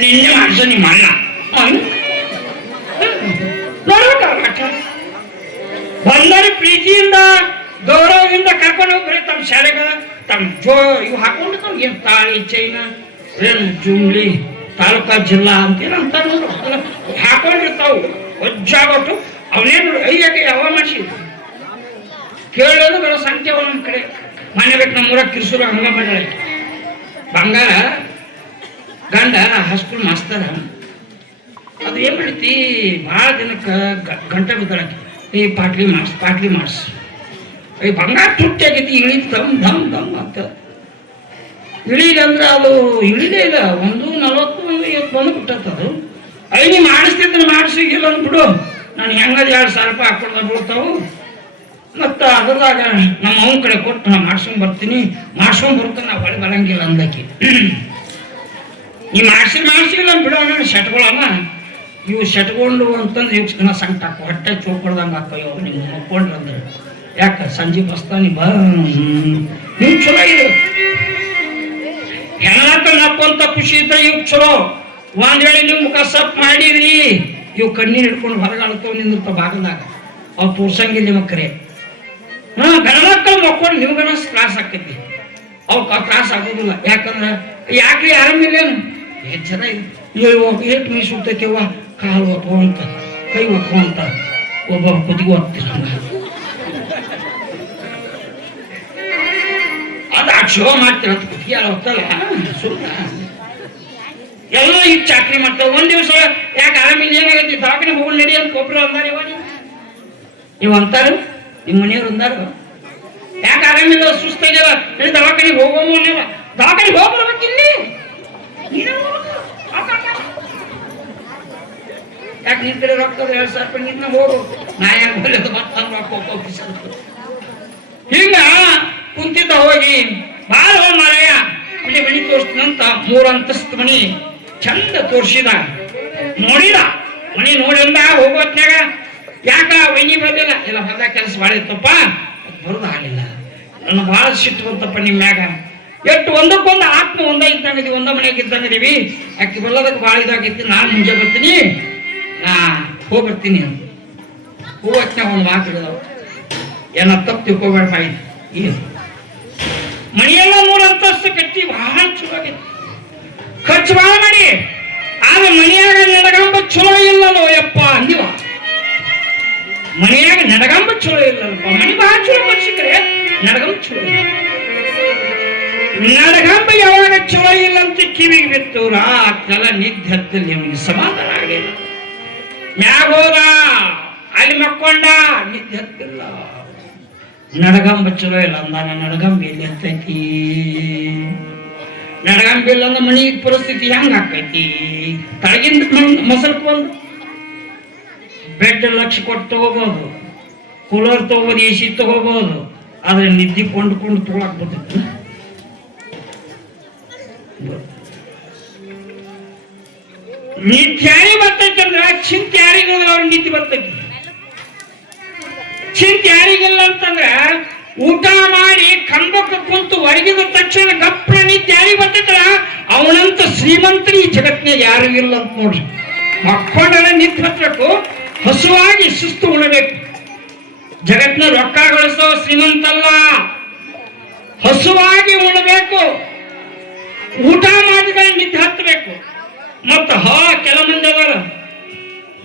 ನಿನ್ನೆ ಮಾಡಿಸ ನಿಮ್ಮ ಅಣ್ಣ ಬಂದರೆ ಪ್ರೀತಿಯಿಂದ ಗೌರವದಿಂದ ಕರ್ಕೊಂಡು ಹೋಗ್ರಿ ತಮ್ಮ ಶಾಲೆಗಳ ತಮ್ಮ ಇವು ಹಾಕೊಂಡು ತಮ್ಗೆ ಏನು ತಾಳಿ ಚೈನ ಏನು ಜುಮ್ಲಿ ತಾಲೂಕಾ ಜಿಲ್ಲಾ ಅಂತೇನು ಅಂತ ಹಾಕೊಂಡಿರ್ತಾವು ವಜ್ಜಾಗೊಟ್ಟು ಅವನೇನು ಅಯ್ಯಕ್ಕೆ ಯಾವ ಮನುಷ್ಯ ಕೇಳೋದು ಬರೋ ಸಂಖ್ಯೆವ ನಮ್ಮ ಕಡೆ ಮನೆ ಬೇಕು ನಮ್ಮೂರ ಕಿರ್ಸೂರು ಹಂಗ ಮಂಡಳ ಬಂಗಾರ ಗಂಡ ಹೈಸ್ಕೂಲ್ ಮಾಸ್ತರ ಅದು ಏನ್ ಮಾಡೈತಿ ಭಾಳ ದಿನಕ್ಕೆ ಗಂಟೆ ಬಿದ್ದಾಳಕ್ಕೆ ಈ ಪಾಟ್ಲಿ ಮಾಡ್ಸ್ ಈ ಬಂಗಾರ ತುಟ್ಟಿ ಆಗೈತಿ ಇಳಿದು ದಮ್ ಅಂತ ಇಳಿದಂದ್ರೆ ಅದು ಇಳಿದೇ ಇಲ್ಲ 1:40 1:50 ಬಿಟ್ಟತ್ತದು ಐನಿ ಮಾಡಿಸ್ತಿದ್ರೆ ಮಾಡಿಸಿಗಿಲ್ಲ ಅಂದ್ಬಿಡು ನಾನು ಹೆಂಗದ 2,000 ರೂಪಾಯಿ ಹಾಕೊಳ್ದ ಬಿಡ್ತಾವು ಮತ್ತು ಅದ್ರದಾಗ ನಮ್ಮ ಅವನ ಕಡೆ ಕೊಟ್ಟು ನಾ ಮಾಡ್ಸ್ಕೊಂಡ್ ಬರ್ತೀನಿ ನಾ ಹೊಳೆ ಬರಂಗಿಲ್ಲ ಅಂದಕ್ಕೆ ಈ ಮಾಡಿಸಿಲ್ಲ ಬಿಡೋಣ ಶೆಟ್ಗಳನ್ನ ಇವು ಶೆಟ್ಕೊಂಡು ಅಂತಂದ್ರೆ ಇವ್ ಸಂಕಟ ಹಾಕೋ ಹೊಟ್ಟೆ ಚೋಕೊಳ್ದಂಗೆ ಹಾಕೋ ನೀವು ಮುಕ್ಕೊಂಡ್ರೆ ಅಂದ್ರೆ ಯಾಕೆ ಸಂಜೆ ಬಸ್ತಾನಿ ನೀವು ಚಲೋ ಇದು ಹೆಣ್ಮಕ್ಳು ನಪ್ಪಂತ ಖುಷಿ ಇದ್ರೆ ಇವ್ ಚಲೋ ಒಂದ್ ವೇಳೆ ನೀವು ಮುಖ ಸಪ್ ಮಾಡಿದ್ರಿ ಇವು ಕಣ್ಣೀರು ಹಿಡ್ಕೊಂಡು ಹೊರಗಾಡ್ತಾವ ನಿಂದಿರ್ತಾವ ಭಾಗದಾಗ ಅವ್ ತೋರ್ಸಂಗಿಲ್ಲ ನಿಮ್ಮ ಕರೆ ಗಣಮಕ್ಕಳು ಮಕ್ಕೊಂಡು ನಿಮ್ಗನ ತ್ರಾಸ ಆಕೈತಿ ಅವಕ್ಕೆ ತ್ರಾಸ ಆಗೋದಿಲ್ಲ ಯಾಕಂದ್ರೆ ಯಾಕ್ರಿ ಆರಾಮಿಲ್ಲೇನು ಜನ ಏಟ್ ಮೀ ಸುತ್ತೈತೆವ್ವ ಕಾಲು ಒತ್ತೋ ಅಂತ ಕೈ ಒತ್ತೋ ಅಂತ ಒಬ್ಬ ಕುದಿಗೆ ಒತ್ತೀರ ಅದು ಆ ಶೋ ಮಾಡ್ತೀರ ಅಂತ ಕುತ್ತಿಗೆ ಹೊತ್ತಲ್ಲ ಸುಮ್ಮನೆ ಎಲ್ಲ ಈಗ ಚಾಕ್ರಿ ಮಾಡ್ತಾವ ಒಂದ್ ದಿವಸ ಯಾಕೆ ಆರಾಮಿಲ್ಲ ಏನಾಗೈತಿ ದವಾಖಾನೆ ಹೋಗಿ ನಡಿ ಅಂತ ಒಬ್ರು ಅಂದಾರ ನೀವು ಅಂತಾರ ನಿಮ್ಮ ಮನೆಯವ್ರು ಅಂದಾರ ಯಾಕೆ ಆರಾಮಿಲ್ಲ ಸುಸ್ತಾಗ್ಯಾರ ದವಾಖಾನಿಗೆ ಹೋಗೋಮೋ ನೀವು ದವಾಖಾನಿಗೆ ಹೋಗ್ಬರ್ಬೇಕಿಲ್ಲಿ ಯಾಕೆ ನಿನ್ ಕಡೆ ರೊಕ್ಕ 2,000 ರೂಪಾಯಿ ನಿನ್ನ ಹೋಗು ನಾ ಯಾಕೆ ಬರೋದು ಮತ್ತಂದ್ರೆ ರೊಕ್ಕ ಹಿಂಗ ಕುಂತಿದ್ದ ಹೋಗಿ ಬಾಳ ಮಾರಾಯ ಮಣಿ ತೋರಿಸಿದಂತ 3 ಅಂತಸ್ತು ಮಣಿ ಚಂದ ತೋರಿಸಿದ ನೋಡಿದ ಮಣಿ ನೋಡಿಂದ ಹೋಗೋತ್ನಾಗ ಯಾಕ ವೈನಿ ಬರ್ಲಿಲ್ಲ ಇಲ್ಲ ಹೊಲ ಕೆಲಸ ಭಾಳ ಇತ್ತಪ್ಪ ಬರೋದು ಆಗಿಲ್ಲ ನನ್ನ ಭಾಳ ಸಿಟ್ಟು ಬಂತಪ್ಪ ನಿಮ್ಮ ಮ್ಯಾಗ ಎಷ್ಟು ಒಂದಕ್ಕೊಂದು ಆತ್ಮ ಒಂದ ಇದ್ದಂಗದಿ ಒಂದ ಮನೆಯಾಗ ಇದ್ದಂಗದೀವಿ ಯಾಕೆ ಬಲ್ಲದಕ್ಕೆ ಭಾಳ ಇದಾಗಿತ್ತು ನಾನು ಮುಂಜೆ ಬರ್ತೀನಿ ನಾ ಹೋಗ್ಬರ್ತೀನಿ ಹೋಗತ್ನಾಗ ಒಂದು ಮಾತು ಹಿಡಿದವ ಏನ ತಪ್ಪು ತಿಳ್ಕೊಬೇಡ ಬಾಯಿ ಏನು ಮನೆಯೆಲ್ಲ 3 ಅಂತಸ್ತು ಕಟ್ಟಿ ಬಹಳ ಚಲೋ ಆಗೈತಿ ಖರ್ಚು ಭಾಳ ಮಾಡಿ ಆದ್ರೆ ಮನೆಯಾಗ ನಡಗಂಬ ಚಲೋ ಇಲ್ಲಲ್ಲೋ ಯಪ್ಪ ಅಂದಿವ ಮನೆಯಾಗ ನಡಗಂಬ ಚಲೋ ಇಲ್ಲಲ್ಲಪ್ಪ ಮನೆ ಬಹಳ ಚಲೋ ಮನ್ಸಿಕ್ರೆ ನಡಗಂಬ ಚಲೋ ಇಲ್ಲ ನಡಗಂಬ ಯಾವಾಗ ಚಲೋ ಇಲ್ಲ ಅಂತ ಕಿವಿಗೆ ಬಿತ್ತು ರಾತ್ರೆಲ್ಲ ನಿದ್ದೆ ಹತ್ತಲ್ಲಿ ಅವನಿಗೆ ಸಮಾಧಾನ ಆಗಿಲ್ಲ ಮ್ಯಾಗ ಹೋದ ಅಲ್ಲಿ ಮಕ್ಕೊಂಡ ನಿದ್ದೆ ಹತ್ತಿಲ್ಲ ನಡಗಂಬ ಚಲೋ ಇಲ್ಲ ಅಂದಾನ ನಡಗಂಬ ಎಲ್ಲಿ ಹತ್ತೈತಿ ನಡಗಂಬ ಇಲ್ಲ ಅಂದ್ರೆ ಮನಿ ಪರಿಸ್ಥಿತಿ ಹೆಂಗ ಆಕೈತಿ ತಳಗಿಂದ ಮಸಲ್ಕೊಂದು ಬೆಡ್ ಲಕ್ಷ ಕೊಟ್ಟು ತಗೋಬಹುದು ಕೂಲರ್ ತಗೋಬಹುದು AC ತಗೋಬಹುದು ಆದ್ರೆ ನಿದ್ದೆ ಕೊಂಡ್ಕೊಂಡು ತಗೊಳಕ್ ಬರ್ತೈತಿ ನಿದ್ದೆ ಯಾರಿಗೆ ಬರ್ತೈತಿ ಅಂದ್ರ ಚಿಂತೆ ಯಾರಿಗೋದ್ರ ಅವ್ರ ನಿದ್ದೆ ಬರ್ತೈತಿ ಚಿಂತೆ ಯಾರಿಗಿಲ್ಲ ಅಂತಂದ್ರ ಊಟ ಮಾಡಿ ಕಂಬಕ್ಕೆ ಕುಂತು ಹೊರಗಿದ ತಕ್ಷಣ ಗಪ್ಪ ನಿದ್ದೆ ಯಾರಿಗೆ ಬರ್ತೈತಲ್ಲ ಅವನಂತ ಶ್ರೀಮಂತರಿ ಈ ಜಗತ್ತಿನ ಯಾರು ಇಲ್ಲ ಅಂತ ನೋಡ್ರಿ ಮಕ್ಕೊಂಡಲ್ಲ ನಿದ್ದೆ ಹತ್ಬೇಕು ಹಸುವಾಗಿ ಶಿಸ್ತು ಉಣಬೇಕು ಜಗತ್ತಿನ ರೊಕ್ಕ ಗಳಿಸೋ ಶ್ರೀಮಂತಲ್ಲ ಹಸುವಾಗಿ ಉಣಬೇಕು ಊಟ ಮಾಡಿದ ನಿದ್ದೆ ಹತ್ತಬೇಕು ಮತ್ತ ಕೆಲ ಮಂದಿ ಅದಾರ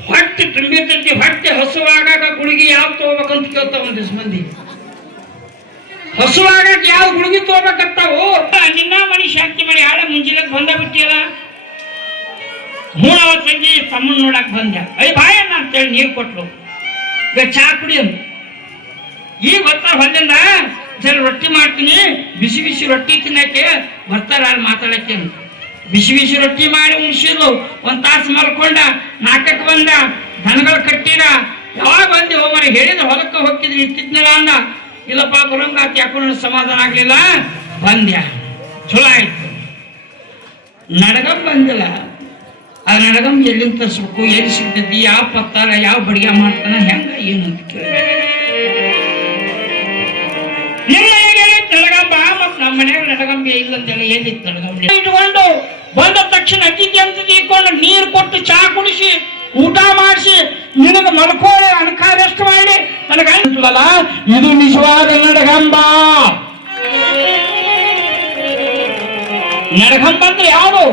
ಹೊಟ್ಟೆ ತುಂಬಿರ್ತೈತಿ ಹೊಟ್ಟೆ ಹಸುವಾಗಾಗ ಗುಳಿಗೆ ಯಾವ ತಗೋಬೇಕಂತ ಕೇಳ್ತಾವ ಒಂದಿವ್ಸ ಮಂದಿ ಹಸುವಾಗಕ್ಕೆ ಯಾವ ಗುಳಿಗೆ ತಗೋಬೇಕಂತಾವು ನಿನ್ನ ಮನಿ ಶಾಂತಿ ಮಾಡಿ ಆಳ ಮುಂಜಿಲಕ್ ಬಂದ ಬಿಟ್ಟಿಯಲ್ಲ ಮೂರವತ್ತು ಸಂಜೆ ತಮ್ಮನ್ ನೋಡಕ್ ಬಂದೆ ಅಯ್ಯ ಬಾಯಣ್ಣ ಅಂತೇಳಿ ನೀರು ಕೊಟ್ಲು ಈಗ ಚಾ ಕುಡಿ ಅಂತ ಈಗ ಬರ್ತಾರ ಹೊಲ್ಲಿಂದ ಜರ ರೊಟ್ಟಿ ಮಾಡ್ತೀನಿ ಬಿಸಿ ಬಿಸಿ ರೊಟ್ಟಿ ತಿನ್ನಕ್ಕೆ ಬರ್ತಾರ ಅಲ್ಲಿ ಮಾತಾಡಕ್ಕೆ ಅಂತ ಬಿಸಿ ಬಿಸಿ ರೊಟ್ಟಿ ಮಾಡಿ ಉಣ್ಸಿದ್ಲು 1 ತಾಸು ಮಲ್ಕೊಂಡ 4ಕ್ಕೆ ಬಂದ ದನಗಳು ಕಟ್ಟಿರ ಯಾವಾಗ ಬಂದೆ ಹೋಗ್ಬಾರ ಹೇಳಿದ್ರೆ ಹೊಲಕ್ಕೆ ಹೋಗ್ತಿದ್ರಿ ಇತ್ತಿದ್ನಲ್ಲ ಅಂದ ಇಲ್ಲಪ್ಪ ಬರಂಗಾತಿ ಯಾಕೊಂಡು ಸಮಾಧಾನ ಆಗ್ಲಿಲ್ಲ ಬಂದ್ಯಾ ಚಲೋ ಆಯ್ತು ನಡಗಂ ಬಂದಿಲ್ಲ ಆ ನಡಗಂ ಎಲ್ಲಿಂದ ತರಿಸ್ಬೇಕು ಎಲ್ಲಿ ಸಿಗ್ತೈತಿ ಯಾವ ಪತ್ತಾರ ಯಾವ ಬಡಿಗೆ ಮಾಡ್ತಾನ ಹೆಂಗ ಏನು ಅಂತ ಕೇಳಿ ನಿಮ್ಮ ಮನೆಗೆ ನಡಗಂಬ ಮತ್ ನಮ್ಮ ಮನ್ಯಾಗ ನಡಗಂಬೆ ಇಲ್ಲಂತೆಲ್ಲ ಎಲ್ಲಿತ್ತು ನಡಗಂಬೆ ಇಟ್ಕೊಂಡು ಬಂದ ತಕ್ಷಣ ಅತಿಥಿ ಅಂತದಿ ತುತ್ತು ಚಾ ಕುಡಿಸಿ ಊಟ ಮಾಡಿಸಿ ನಿನಗೆ ಮಲ್ಕೊಳ್ಳಿ ಅನ್ಕ ರೆಸ್ಟ್ ಮಾಡಿ ನನಗೆ ಅನ್ಸಲ್ಲ. ಇದು ನಿಜವಾದ ನಡಗಂಬ. ನಡಗಂಬ ಅಂದ್ರೆ ಯಾವುದು?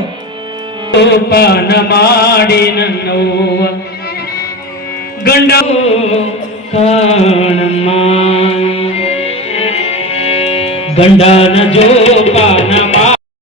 ಪಾನ ಮಾಡಿ ನನ್ನವ್ವ ಗಂಡ ಕಾಣಮ್ಮ, ಗಂಡನ ಜೋಪಾನ